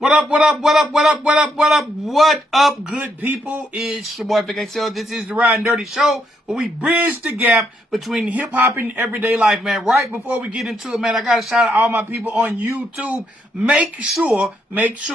What up, what up, what up, what up, what up, what up, what up, good people? It's your boy, Big XL. This is the Riding Dirty Show, where we bridge the gap between hip-hop and everyday life, man. Right before we get into it, man, I got to shout out all my people on YouTube. Make sure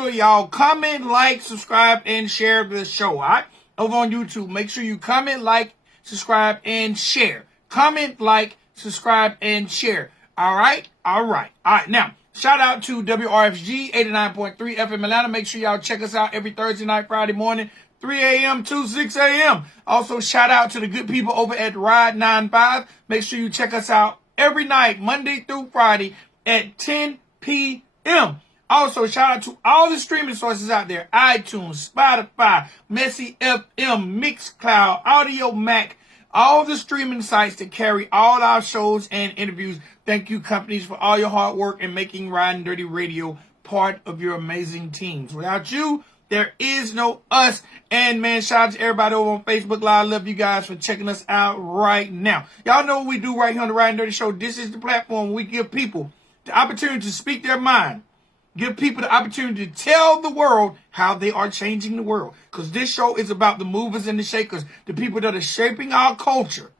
y'all comment, like, subscribe, and share the show, all right? Over on YouTube, make sure you comment, like, subscribe, and share. Comment, like, subscribe, and share. All right? All right. Now, shout out to WRFG 89.3 FM Atlanta. Make sure y'all check us out every Thursday night, Friday morning, 3 a.m. to 6 a.m. Also, shout out to the good people over at Ride 95. Make sure you check us out every night, Monday through Friday at 10 p.m. Also, shout out to all the streaming sources out there: iTunes, Spotify, Messy FM, Mixcloud, Audio Mac, all the streaming sites that carry all our shows and interviews. Thank you, companies, for all your hard work and making Riding Dirty Radio part of your amazing teams. Without you, there is no us. And, man, shout out to everybody over on Facebook Live. Love you guys for checking us out right now. Y'all know what we do right here on the Riding Dirty Show. This is the platform where we give people the opportunity to speak their mind. Give people the opportunity to tell the world how they are changing the world. Because this show is about the movers and the shakers, the people that are shaping our culture.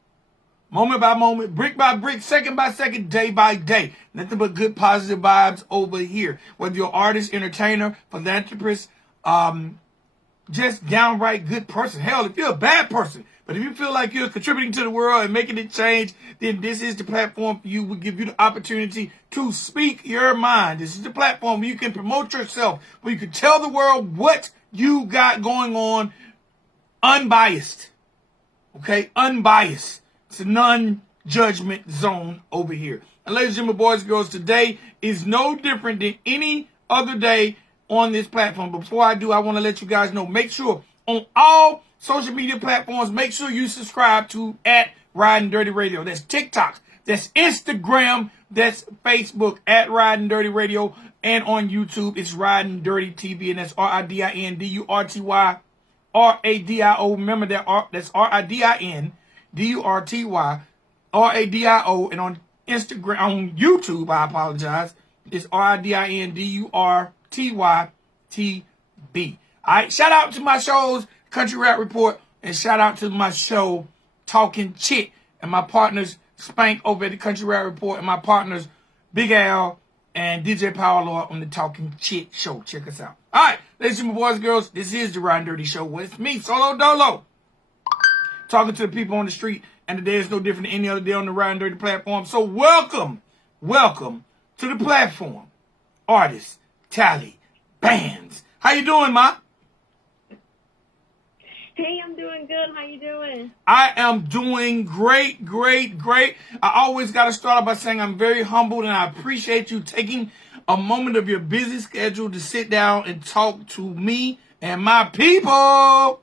Moment by moment, brick by brick, second by second, day by day. Nothing but good, positive vibes over here. Whether you're an artist, entertainer, philanthropist, just downright good person. Hell, if you're a bad person, but if you feel like you're contributing to the world and making it change, then this is the platform for you. We give you the opportunity to speak your mind. This is the platform where you can promote yourself, where you can tell the world what you got going on, unbiased. Okay? Unbiased. It's a non-judgment zone over here. And ladies and gentlemen, boys and girls, today is no different than any other day on this platform. But before I do, I want to let you guys know, make sure on all social media platforms, make sure you subscribe to @Riding Dirty Radio. That's TikTok, that's Instagram, that's Facebook @Riding Dirty Radio, and on YouTube it's Riding Dirty TV, and that's RIDINDURTY Radio. Remember that's RIDINDURTY Radio, and on Instagram, on YouTube, I apologize, it's RIDINDURTYTB. All right, shout out to my shows, Country Rap Report, and shout out to my show, Talking Chit, and my partners, Spank over at the Country Rap Report, and my partners, Big Al and DJ Power Lord on the Talking Chit show. Check us out. All right, ladies and boys and girls, this is the Riding Dirty Show. With me, Solo Dolo, talking to the people on the street, and today is no different than any other day on the Riding Dirty platform. So welcome to the platform, artist Tally Bandz. How you doing, Ma? Hey, I'm doing good. How you doing? I am doing great. I always got to start off by saying I'm very humbled, and I appreciate you taking a moment of your busy schedule to sit down and talk to me and my people.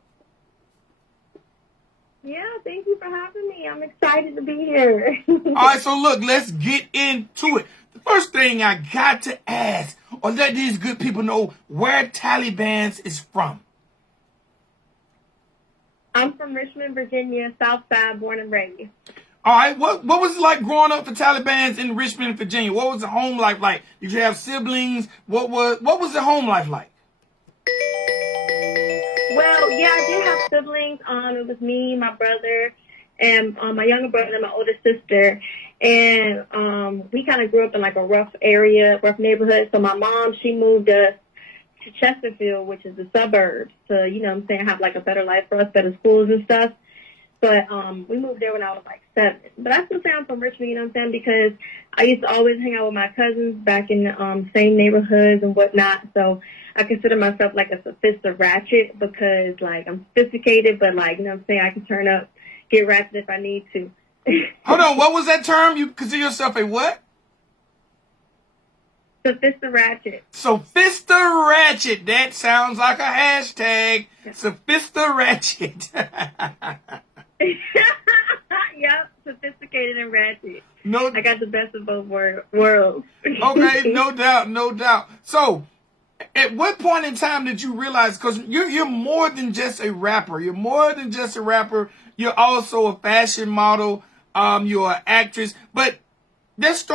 Yeah, thank you for having me. I'm excited to be here. All right, so look, let's get into it. The first thing I got to ask, or let these good people know, where Tally Bandz is from. I'm from Richmond, Virginia, South Side, born and raised. All right, what was it like growing up for Tally Bandz in Richmond, Virginia? What was the home life like? Did you have siblings? What was the home life like? Well, yeah, I did have siblings. It was me, my brother, and my younger brother and my older sister. And we kind of grew up in like a rough neighborhood. So my mom, she moved us to Chesterfield, which is the suburbs, to, you know what I'm saying, have like a better life for us, better schools and stuff. But we moved there when I was like 7. But I still say I'm from Richmond, you know what I'm saying, because I used to always hang out with my cousins back in the same neighborhoods and whatnot. So I consider myself like a Sophisratchet because, like, I'm sophisticated, but, like, you know what I'm saying, I can turn up, get ratchet if I need to. Hold on, what was that term? You consider yourself a what? Sophisratchet. Sophistaratchet. That sounds like a hashtag. Sophistaratchet. Yep, sophisticated and ratchet. No, I got the best of both worlds. Okay, no doubt. So, at what point in time did you realize, because you're more than just a rapper. You're more than just a rapper. You're also a fashion model. You're an actress. But let's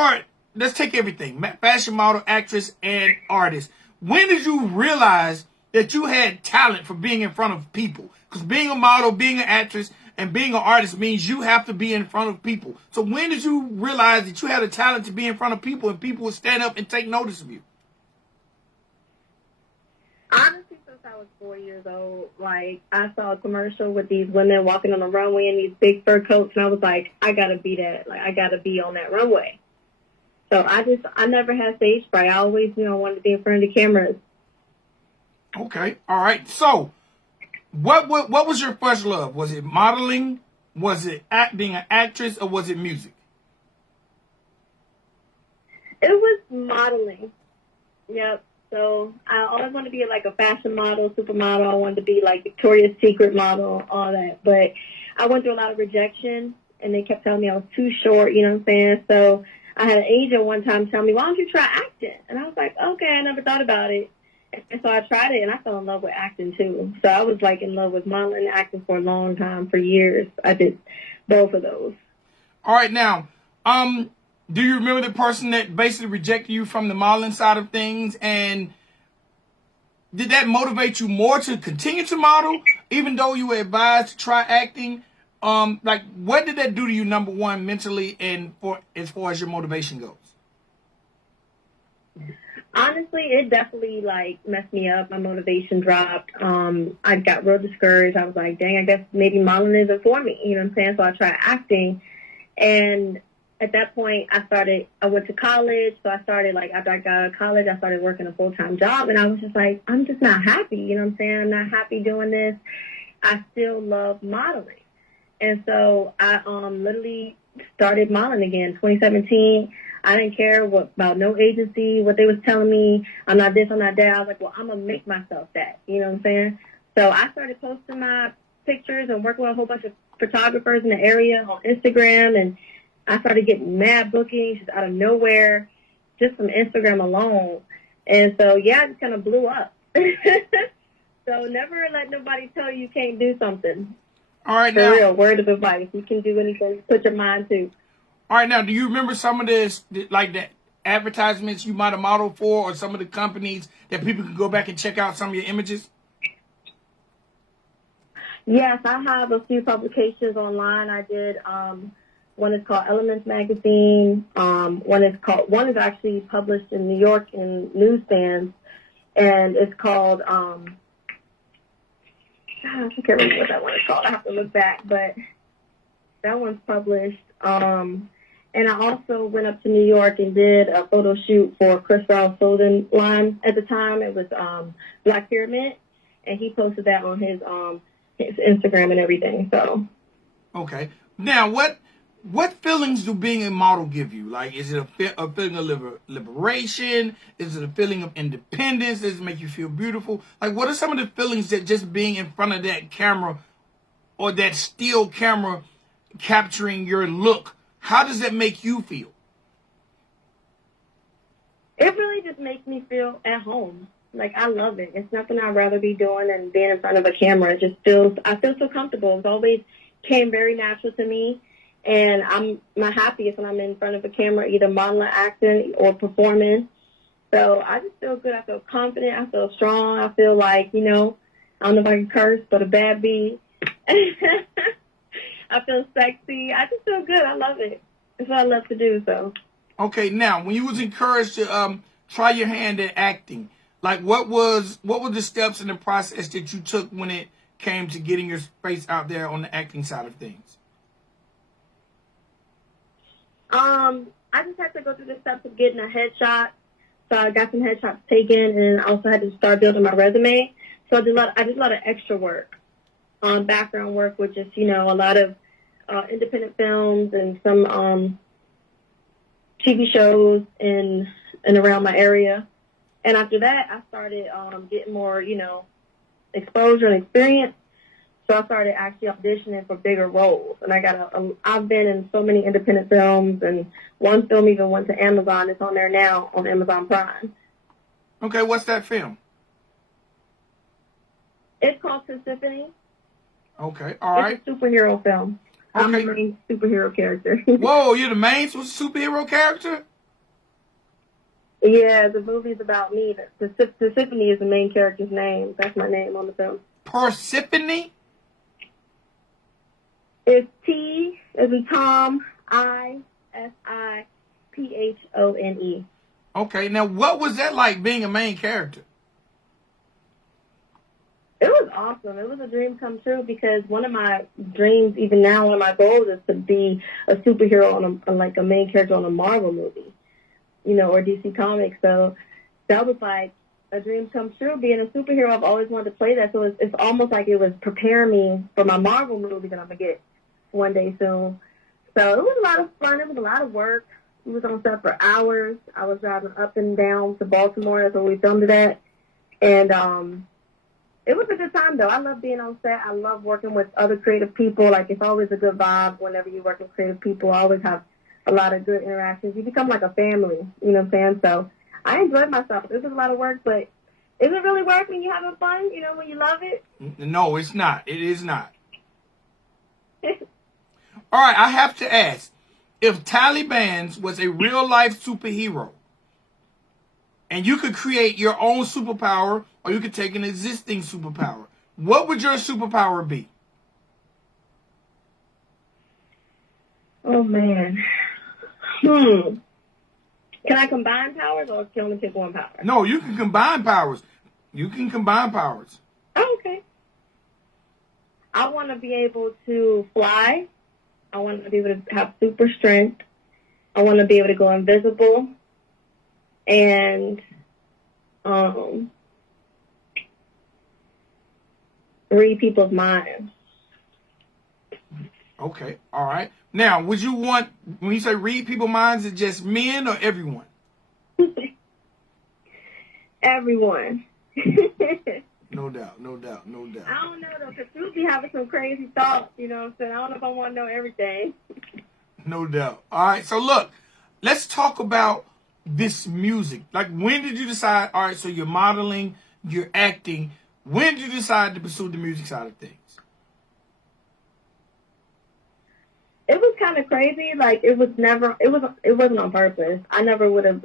take everything. Fashion model, actress, and artist. when did you realize that you had talent for being in front of people? Because being a model, being an actress, and being an artist means you have to be in front of people. So when did you realize that you had a talent to be in front of people and people would stand up and take notice of you? Honestly, since I was 4 years old, like, I saw a commercial with these women walking on the runway in these big fur coats, and I was like, I gotta be that. Like, I gotta be on that runway. So I never had stage fright. I always, wanted to be in front of the cameras. Okay, all right. So, what was your first love? Was it modeling? Was it being an actress, or was it music? It was modeling. Yep. So I always wanted to be like a fashion model, supermodel. I wanted to be like Victoria's Secret model, all that. But I went through a lot of rejection, and they kept telling me I was too short, you know what I'm saying? So I had an agent one time tell me, why don't you try acting? And I was like, okay, I never thought about it. And so I tried it, and I fell in love with acting, too. So I was, like, in love with modeling and acting for a long time, for years. I did both of those. All right, now, do you remember the person that basically rejected you from the modeling side of things? And did that motivate you more to continue to model, even though you were advised to try acting? Like, what did that do to you, number one, mentally, and as far as your motivation goes? Honestly, it definitely, like, messed me up. My motivation dropped. I got real discouraged. I was like, dang, I guess maybe modeling isn't for me. You know what I'm saying? So I tried acting. And at that point, I went to college. So I started, like, after I got out of college, I started working a full-time job. And I was just like, I'm just not happy. You know what I'm saying? I'm not happy doing this. I still love modeling. And so I literally started modeling again, 2017. I didn't care about no agency, what they was telling me. I'm not this, I'm not that. I was like, well, I'm going to make myself that. You know what I'm saying? So I started posting my pictures and working with a whole bunch of photographers in the area on Instagram. And I started getting mad bookings just out of nowhere, just from Instagram alone. And so, yeah, I just kind of blew up. So never let nobody tell you can't do something. All right, For now, real, word of advice. You can do anything. Put your mind to. all right, now, do you remember some of this, like the advertisements you might have modeled for, or some of the companies that people can go back and check out some of your images? Yes, I have a few publications online. I did one is called Elements Magazine. One is actually published in New York in newsstands, and it's called I can't remember what that one is called. I have to look back, but that one's published. And I also went up to New York and did a photo shoot for Chris Brown's clothing line at the time. It was Black Pyramid, and he posted that on his Instagram and everything. So, okay. Now, what feelings do being a model give you? Like, is it a feeling of liberation? Is it a feeling of independence? Does it make you feel beautiful? Like, what are some of the feelings that just being in front of that camera or that still camera capturing your look, how does that make you feel? it really just makes me feel at home. Like, I love it. It's nothing I'd rather be doing than being in front of a camera. It just I feel so comfortable. It's always came very natural to me. And I'm my happiest when I'm in front of a camera, either modeling, acting, or performing. So I just feel good. I feel confident. I feel strong. I feel like, I don't know if I can curse, but a bad bee. I feel sexy. I just feel good. I love it. It's what I love to do. So. Okay, now when you was encouraged to try your hand at acting, like what were the steps in the process that you took when it came to getting your face out there on the acting side of things? I just had to go through the steps of getting a headshot. So I got some headshots taken, and I also had to start building my resume. So I did a lot of extra work, background work, which is, a lot of independent films and some TV shows in and around my area. And after that, I started getting more, exposure and experience. So I started actually auditioning for bigger roles. And I've been in so many independent films, and one film even went to Amazon. It's on there now on Amazon Prime. Okay, what's that film? It's called Symphony. Okay, all right. It's a superhero film. I'm Okay. the main superhero character. Whoa, you're the main superhero character? Yeah, the movie's about me. Persephone is the main character's name. That's my name on the film. Persephone? It's T as in Tom, Isiphone. Okay, now what was that like being a main character? It was awesome. It was a dream come true because one of my dreams, even now, one of my goals is to be a superhero on like a main character on a Marvel movie, or DC Comics. So that was like a dream come true. Being a superhero, I've always wanted to play that. So it's almost like it was preparing me for my Marvel movie that I'm going to get one day soon. So it was a lot of fun. It was a lot of work. We was on set for hours. I was driving up and down to Baltimore. That's where we filmed it at. And it was a good time, though. I love being on set. I love working with other creative people. Like, it's always a good vibe whenever you work with creative people. I always have a lot of good interactions. You become like a family, you know what I'm saying? So I enjoyed myself. This was a lot of work, but is it really work when you're having fun, when you love it? No, it's not. It is not. All right, I have to ask, if Bandz was a real-life superhero, and you could create your own superpower, or you could take an existing superpower, what would your superpower be? Oh, man. Can I combine powers, or can I only pick one power? No, you can combine powers. You can combine powers. Oh, okay. I want to be able to fly. I want to be able to have super strength. I want to be able to go invisible. And read people's minds. Okay, all right. Now, would you want, when you say read people's minds, is it just men or everyone? Everyone. No doubt, no doubt, no doubt. I don't know, though, because you be having some crazy thoughts, you know what I'm saying? I don't know if I want to know everything. No doubt. All right, so look, let's talk about this music. Like, when did you decide, all right, so you're modeling, you're acting, when did you decide to pursue the music side of things? It was kind of crazy. Like, it wasn't on purpose. I never would have,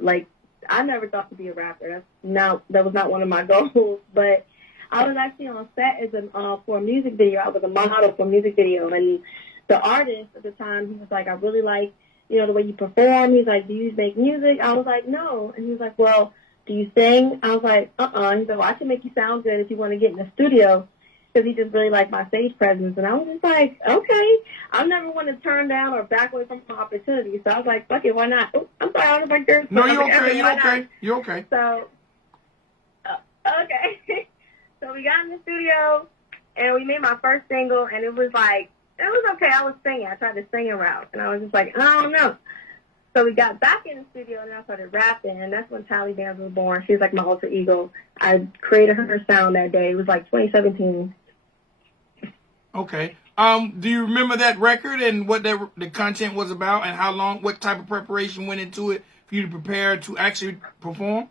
I never thought to be a rapper. That was not one of my goals, but I was actually on set for a music video. I was a model for a music video, and the artist at the time, he was like, I really like, the way you perform. He's like, do you make music? I was like, no. And he was like, well, do you sing? I was like, He said, well, I can make you sound good if you want to get in the studio, because he just really liked my stage presence. And I was just like, okay. I never want to turn down or back away from an opportunity. So I was like, fuck it, why not? Oh, I'm sorry, I don't know if I can. No, you're okay, you're okay, you're okay. So, okay. So we got in the studio, and we made my first single, and it was okay. I was singing. I tried to sing a route, and I was just like, I don't know. So we got back in the studio, and I started rapping, and that's when Bandz was born. She was like my alter ego. I created her sound that day. It was like 2017. Okay. Do you remember that record and what the content was about, and what type of preparation went into it for you to prepare to actually perform?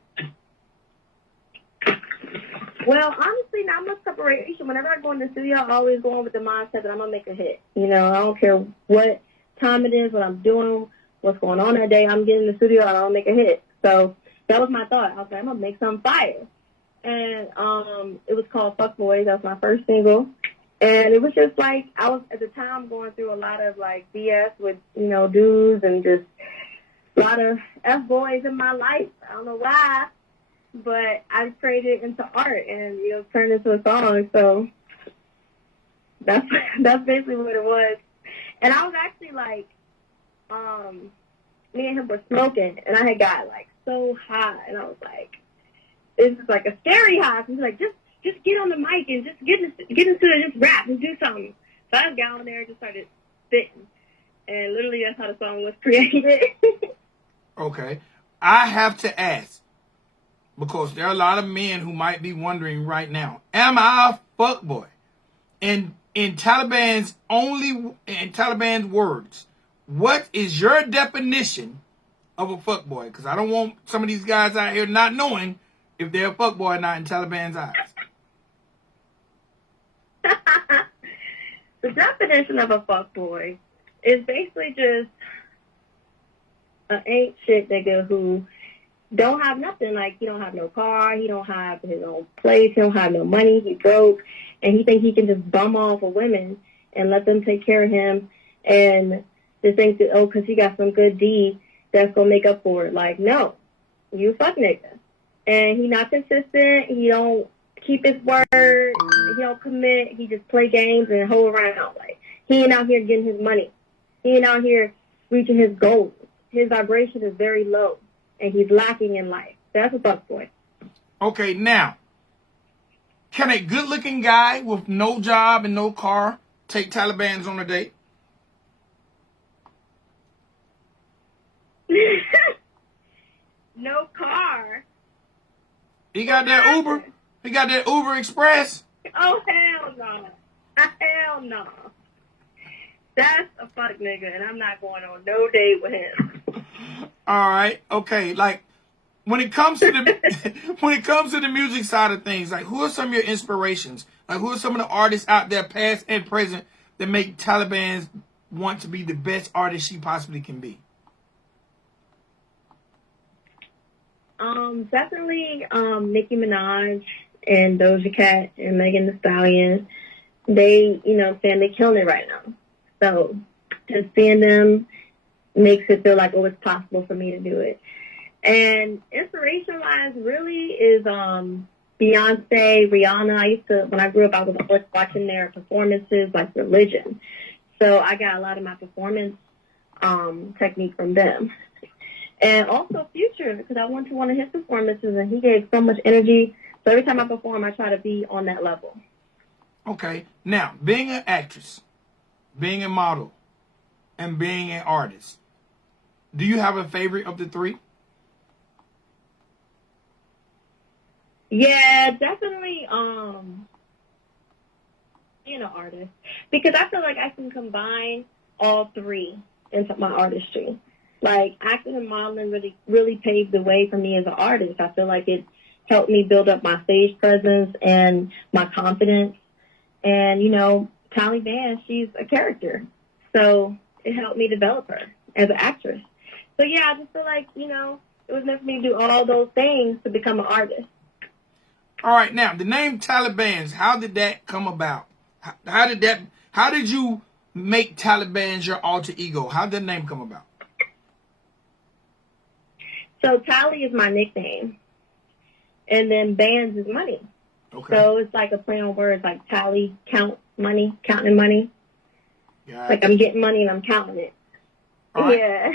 Well, honestly, not much preparation. Whenever I go in the studio, I always go in with the mindset that I'm going to make a hit. I don't care what time it is, what I'm doing, what's going on that day. I'm getting in the studio and I'll make a hit. So that was my thought. I was like, I'm going to make something fire. And it was called Fuck Boys. That was my first single. And it was just like, I was at the time going through a lot of BS with, dudes and just a lot of F-boys in my life. I don't know why. But I created it into art and, turned into a song. So that's basically what it was. And I was actually me and him were smoking, and I had got so high, and I was like, it's just like a scary high. So he's like, just get on the mic and just get into it, just rap and do something. So I got on there and just started spitting. And literally that's how the song was created. Okay. I have to ask, because there are a lot of men who might be wondering right now, am I a fuckboy? In Taliban's words, what is your definition of a fuckboy? Because I don't want some of these guys out here not knowing if they're a fuckboy or not in Taliban's eyes. The definition of a fuckboy is basically just an ain't shit nigga who don't have nothing. Like, he don't have no car, he don't have his own place, he don't have no money, he broke, and he thinks he can just bum off of women and let them take care of him, and just think that, oh, because he got some good deed, that's going to make up for it. Like, no, you fuck nigga. And he not consistent, he don't keep his word, he don't commit, he just play games and hold around. Like, he ain't out here getting his money. He ain't out here reaching his goals. His vibration is very low, and he's lacking in life. That's a fuckboy. Okay, now, can a good-looking guy with no job and no car take Taliban's on a date? No car. He got that Uber. He got that Uber Express. Oh, hell no. Hell no. That's a fuck nigga, and I'm not going on no date with him. All right, okay. Like, when it comes to the music side of things, like, who are some of your inspirations? Like, who are some of the artists out there, past and present, that make Taliban's want to be the best artist she possibly can be? Definitely Nicki Minaj and Doja Cat and Megan Thee Stallion. They, you know what I'm saying, they're killing it right now. So just seeing them makes it feel like, oh, it's possible for me to do it. And inspiration-wise, really, is Beyonce, Rihanna. I used to, when I grew up, I was always watching their performances, like Religion. So I got a lot of my performance technique from them. And also Future, because I went to one of his performances, and he gave so much energy. So every time I perform, I try to be on that level. Okay. Now, being an actress, being a model, and being an artist, do you have a favorite of the three? Yeah, definitely being an artist. Because I feel like I can combine all three into my artistry. Like, acting and modeling really paved the way for me as an artist. I feel like it helped me build up my stage presence and my confidence. And, you know, Bandz, she's a character. So it helped me develop her as an actress. So, yeah, I just feel like, you know, it was meant for me to do all those things to become an artist. All right, now, the name Taliban's, how did that come about? How did you make Taliban's your alter ego? How did the name come about? So Tally is my nickname, and then Bandz is money. Okay. So it's like a play on words, like tally, count, money, counting money. Yeah. Like I'm getting money and I'm counting it. All right. Yeah.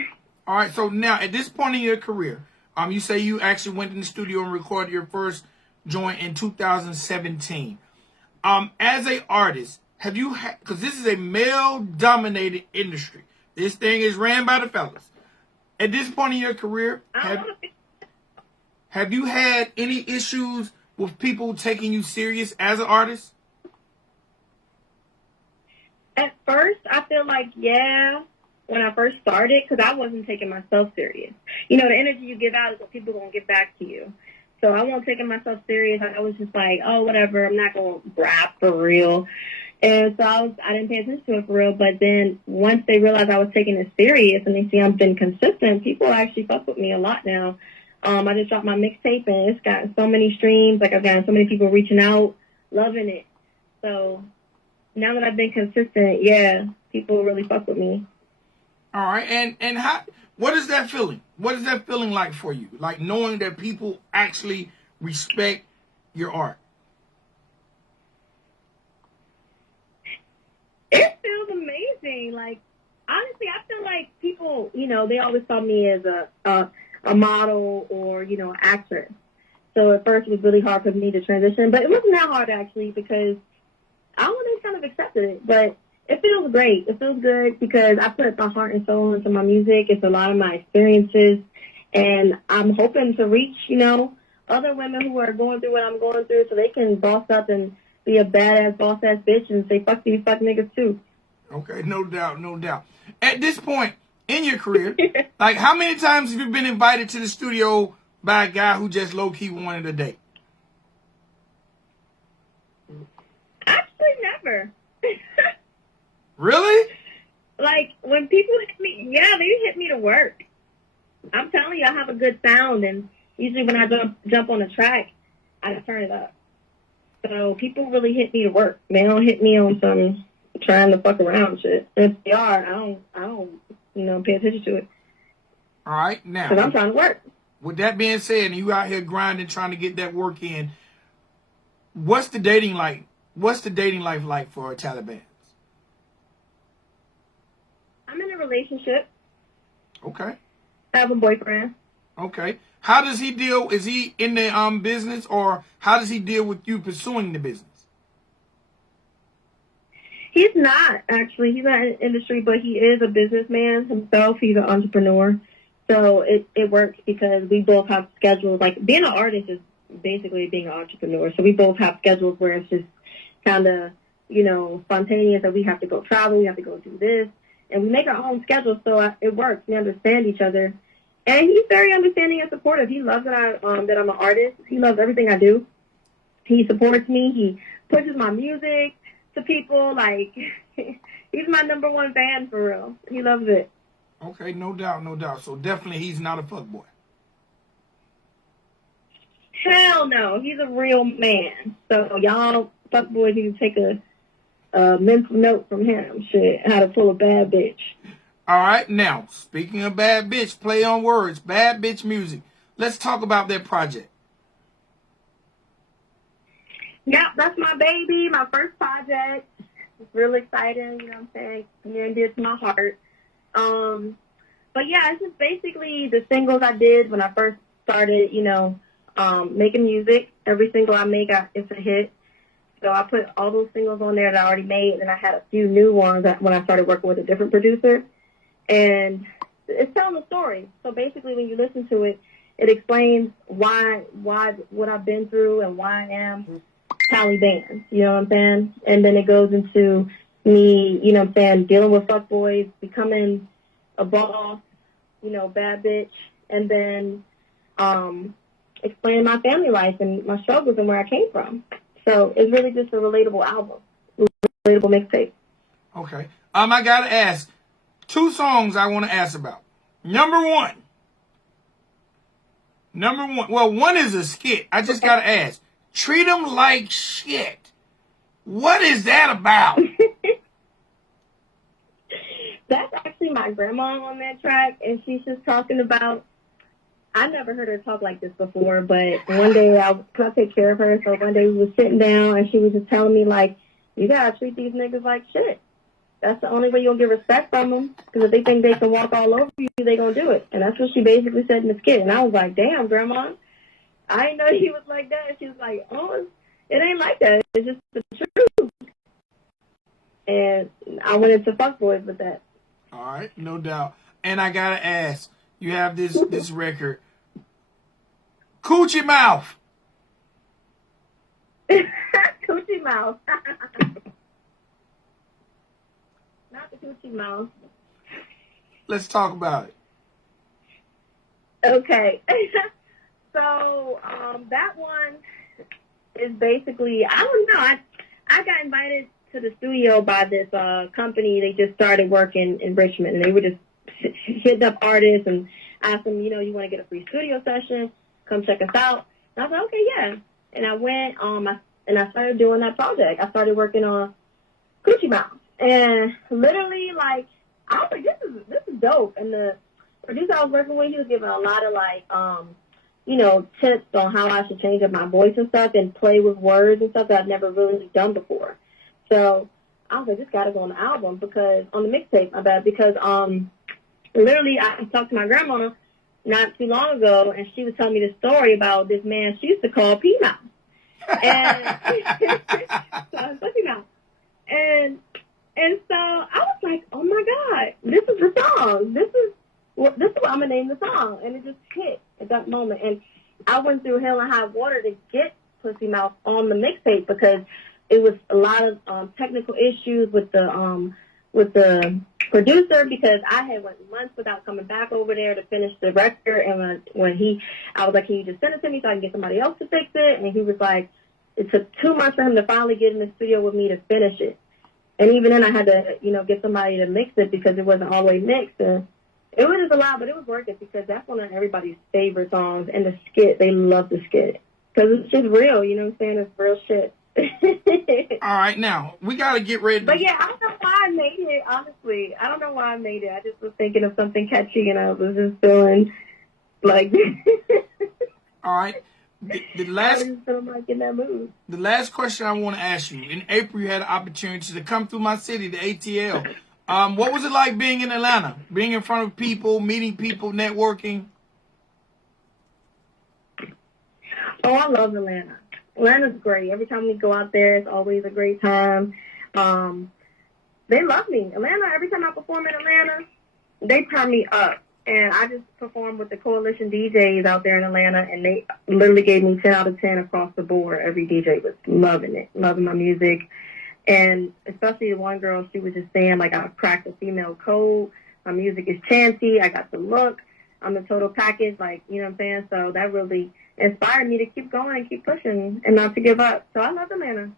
All right. So now, at this point in your career, you say you actually went in the studio and recorded your first joint in 2017. As an artist, have you had, because this is a male-dominated industry. This thing is ran by the fellas. At this point in your career, have you had any issues with people taking you serious as an artist? At first, I feel like, yeah, when I first started, because I wasn't taking myself serious. You know, the energy you give out is what people are going to give back to you. So I wasn't taking myself serious. I was just like, oh, whatever, I'm not going to rap for real. And so I didn't pay attention to it for real. But then once they realized I was taking it serious and they see I've been consistent, people actually fuck with me a lot now. I just dropped my mixtape and it's got so many streams. Like, I've got so many people reaching out, loving it. So now that I've been consistent, yeah, people really fuck with me. All right. And what is that feeling? What is that feeling like for you? Like knowing that people actually respect your art? It feels amazing. Like, honestly, I feel like people, you know, they always saw me as a model or, you know, an actress. So at first it was really hard for me to transition, but it wasn't that hard actually because I always kind of accepted it. But it feels great. It feels good because I put my heart and soul into my music. It's a lot of my experiences, and I'm hoping to reach, you know, other women who are going through what I'm going through so they can boss up and be a badass boss-ass bitch and say fuck these fuck niggas too. Okay, no doubt, no doubt. At this point in your career, like how many times have you been invited to the studio by a guy who just low-key wanted a date? Actually, never. Really? Like, when people hit me, yeah, they hit me to work. I'm telling you, I have a good sound, and Usually when I jump on the track, I turn it up. So people really hit me to work. They don't hit me on some trying to fuck around shit. If they are, I don't, pay attention to it. All right, now. Because I'm trying to work. With that being said, and you out here grinding, trying to get that work in, what's the dating like? What's the dating life like for Talibanz? I'm in a relationship. Okay. I have a boyfriend. Okay. How does he deal? Is he in the business, or how does he deal with you pursuing the business? He's not, actually. He's not in the industry, but he is a businessman himself. He's an entrepreneur. So it works because we both have schedules. Like, being an artist is basically being an entrepreneur. So we both have schedules where it's just kind of, spontaneous, that we have to go travel, we have to go do this. And we make our own schedule, so it works. We understand each other. And he's very understanding and supportive. He loves that I'm an artist. He loves everything I do. He supports me. He pushes my music to people. Like, he's my number one fan, for real. He loves it. Okay, no doubt, no doubt. So definitely he's not a fuckboy. Hell no. He's a real man. So y'all fuckboys need to take a mental note from him. Shit, how to pull a bad bitch. All right, now, speaking of bad bitch, play on words, bad bitch music. Let's talk about that project. Yeah, that's my baby, my first project. It's really exciting, you know what I'm saying? Near and dear to my heart. But yeah, it's just basically the singles I did when I first started, making music. Every single I make, it's a hit. So I put all those singles on there that I already made, and I had a few new ones when I started working with a different producer. And it's telling a story. So basically, when you listen to it, it explains why what I've been through and why I am Talibanz. You know what I'm saying? And then it goes into me, dealing with fuckboys, becoming a boss, bad bitch, and then explaining my family life and my struggles and where I came from. So it's really just a relatable album, relatable mixtape. Okay. I gotta ask. 2 songs I want to ask about. Number one. Well, one is a skit. I just gotta ask. Treat 'em like shit. What is that about? That's actually my grandma on that track, and she's just talking about, I never heard her talk like this before, but one day I take care of her, so one day we were sitting down, and she was just telling me, like, you gotta treat these niggas like shit. That's the only way you'll get respect from them, because if they think they can walk all over you, they gonna do it. And that's what she basically said in the skit, and I was like, damn, Grandma, I didn't know she was like that. She was like, oh, it ain't like that. It's just the truth. And I went into fuckboys with that. All right, no doubt. And I gotta ask, you have this record, Coochie Mouth. Coochie Mouth. Not the Coochie Mouth. Let's talk about it. Okay. So that one is basically, I don't know. I got invited to the studio by this company. They just started working in Richmond, and they were just hitting up artists and asked them, you want to get a free studio session? Come check us out. And I was like, okay, yeah. And I went, and I started doing that project. I started working on Coochie Mouth. And literally, like, I was like, this is dope. And the producer I was working with, he was giving a lot of, like, tips on how I should change up my voice and stuff and play with words and stuff that I'd never really done before. So I was like, this got to go on the album, because on the mixtape, because literally I talked to my grandma not too long ago, and she was telling me this story about this man she used to call P-Mouth. And so P-Mouth. And so I was like, oh my God, this is the song. This is what I'm gonna name the song. And it just hit at that moment. And I went through hell and high water to get Pussy Mouth on the mixtape, because it was a lot of technical issues with the producer, because I had went months without coming back over there to finish the record. And I was like, can you just send it to me so I can get somebody else to fix it? And he was like, it took 2 months for him to finally get in the studio with me to finish it. And even then I had to, get somebody to mix it, because it wasn't all the way mixed. And It was just a lot, but it was worth it because that's one of everybody's favorite songs. And the skit, they love the skit because it's just real. You know what I'm saying? It's real shit. All right, now we gotta get ready. But yeah, I don't know why I made it. Honestly, I don't know why I made it. I just was thinking of something catchy, and I was just feeling like. All right. The I was just feeling like in that mood. The last question I want to ask you: in April, you had an opportunity to come through my city, the ATL. What was it like being in Atlanta, being in front of people, meeting people, networking? Oh, I love Atlanta. Atlanta's great. Every time we go out there, it's always a great time. They love me. Atlanta, every time I perform in Atlanta, they turn me up. And I just performed with the Coalition DJs out there in Atlanta, and they literally gave me 10 out of 10 across the board. Every DJ was loving it, loving my music. And especially the one girl, she was just saying, like, I cracked the female code. My music is chanty. I got the look. I'm the total package, like, you know what I'm saying? So that really inspired me to keep going and keep pushing and not to give up. So I love Atlanta.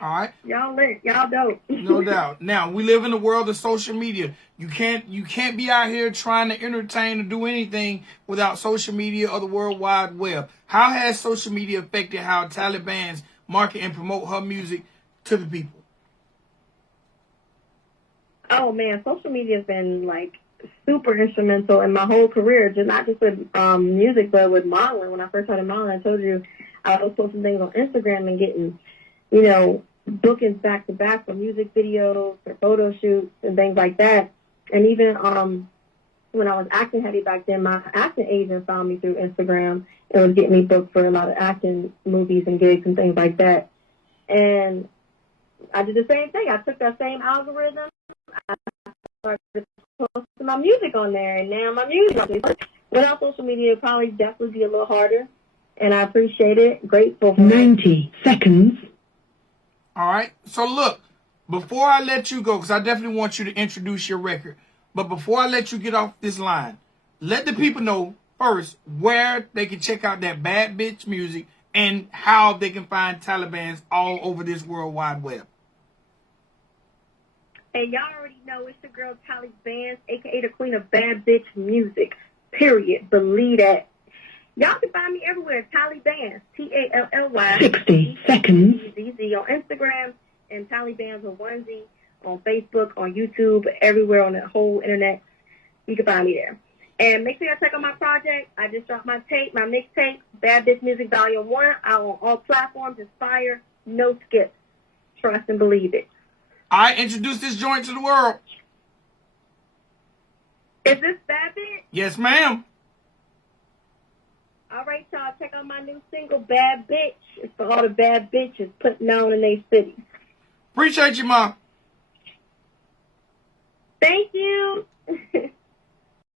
All right. Y'all lit. Y'all dope. No doubt. Now, we live in the world of social media. You can't be out here trying to entertain or do anything without social media or the World Wide Web. How has social media affected how Talibanz market and promote her music to the people? Oh, man, social media has been, like, super instrumental in my whole career, just not just with music, but with modeling. When I first started modeling, I told you I was posting things on Instagram and getting, you know, bookings back to back for music videos, for photo shoots, and things like that. And even when I was acting heavy back then, my acting agent found me through Instagram and was getting me booked for a lot of acting movies and gigs and things like that. And I did the same thing. I took that same algorithm. I started posting my music on there, and now my music. Without social media, it'd probably definitely be a little harder, and I appreciate it. Grateful for 90 seconds. All right. So look, before I let you go, because I definitely want you to introduce your record, but before I let you get off this line, let the people know first where they can check out that bad bitch music and how they can find Talibanz all over this World Wide Web. Hey, y'all already know it's your girl Talibanz, a.k.a. the queen of bad bitch music, period. Believe that. Y'all can find me everywhere, Talibanz, Tally. 60 seconds. Z on Instagram, and Talibanz on onesie, on Facebook, on YouTube, everywhere on the whole internet. You can find me there. And make sure y'all check out my project. I just dropped my mixtape, Bad Bitch Music Volume 1, out on all platforms. It's fire, no skips. Trust and believe it. I introduced this joint to the world. Is this Bad Bitch? Yes, ma'am. All right, y'all, check out my new single, Bad Bitch. It's for all the bad bitches putting on in their cities. Appreciate you, Mom. Thank you.